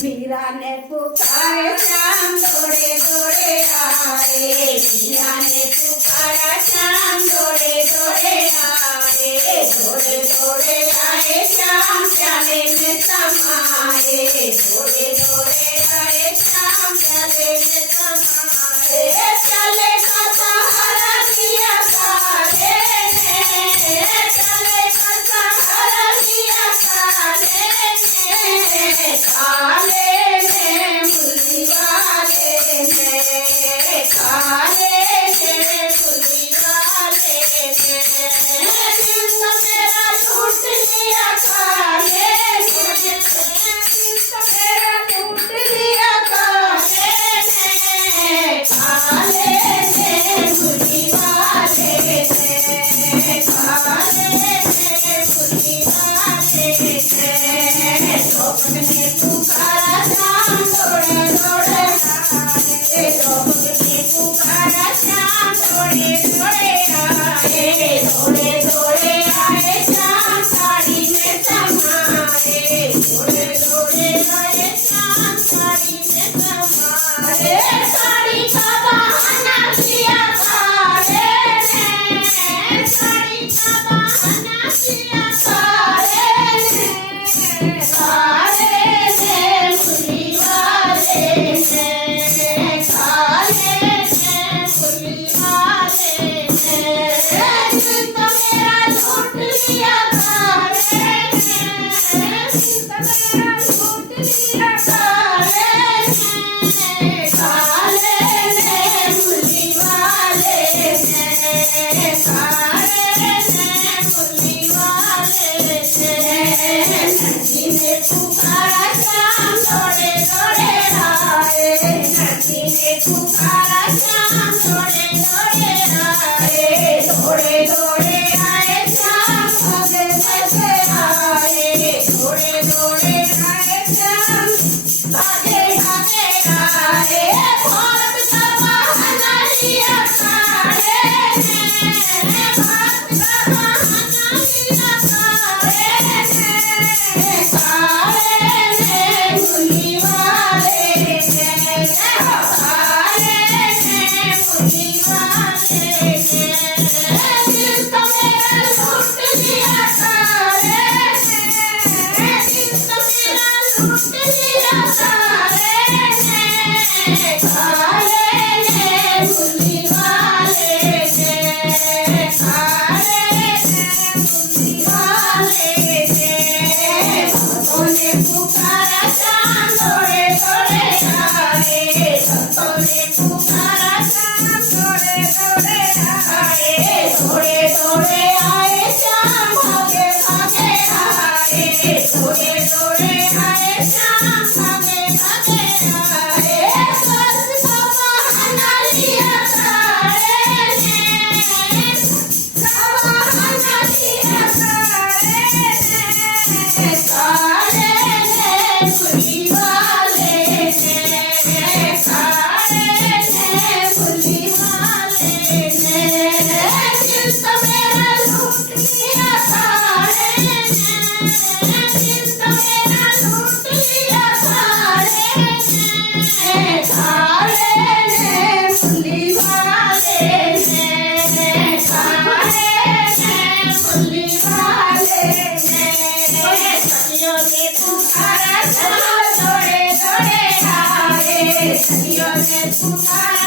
मीरा ने पुकारे श्याम दौड़े दौड़े आए। मीरा ने पुकारा श्याम दौड़े दौड़े आए। दौड़े दौड़े आए श्याम प्याले में समाए। दौड़े दौड़े आए श्याम प्याले में समाए। प्याले का सहारा लिया सारे ने, प्याले का सहारा लिया सारे ने। काले में मुरली वाले ने, काले में मुरली वाले ने। दिल मेरा लूट लिया काले ने, दिल मेरा लूट लिया काले ने। काले में मुरली वाले ने, काले में मुरली वाले ने। लोगन ने पुकारा श्याम दौड़े दौड़े आए। लोगन ने पुकारा श्याम दौड़े दौड़े आए। दौड़े दौड़े आए श्याम साड़ी में समाए। दौड़े दौड़े आए श्याम साड़ी में समाए। साड़ी का बहाना किया सारे ने, साड़ी का बहाना किया सारे ने। काले ने मुरली वाले ने, काले ने मुरली वाले ने। दिल तो मेरा लूट लिया काले ने, दिल तो मेरा लूट लिया काले ने। काले ने मुरली वाले ने, काले ने मुरली वाले ने। नदी ने पुकारा श्याम दौड़े दौड़े आए। नदी ने पुकारा श्याम दौड़े दौड़े आए। दौड़े दौड़े आए श्याम भागे भागे आए। दौड़े दौड़े आए श्याम भागे भागे आए। भाग का बहाना लिया काले ने, भाग का बहाना लिया काले ने। काले ने मुरली वाले ने, काले ने मुरली वाले ने। दिल तो मेरा लूट लिया काले ने, दिल तो मेरा लूट लिया काले ने। काले ने मुरली वाले ने, काले ने मुरली वाले ने। भक्तों ने पुकारा श्याम दौड़े दौड़े आए। भक्तों ने पुकारा श्याम दौड़े दौड़े आए। दौड़े दौड़े आए श्याम भागे भागे आए। दौड़े दौड़े आए श्याम भागे भागे आए। स्वर्ग का बहाना लिया काले ने, का बहाना लिया काले ने। काले ने मुरली वाले ने, काले ने मुरली वाले ने। दिल तो मेरा लूट लिया काले ने, दिल तो मेरा लूट लिया काले ने। काले ने मुरली वाले ने, काले ने मुरली वाले ने। सखियों ने पुकारा श्याम दौड़े दौड़े आए। सखियों ने पुकारा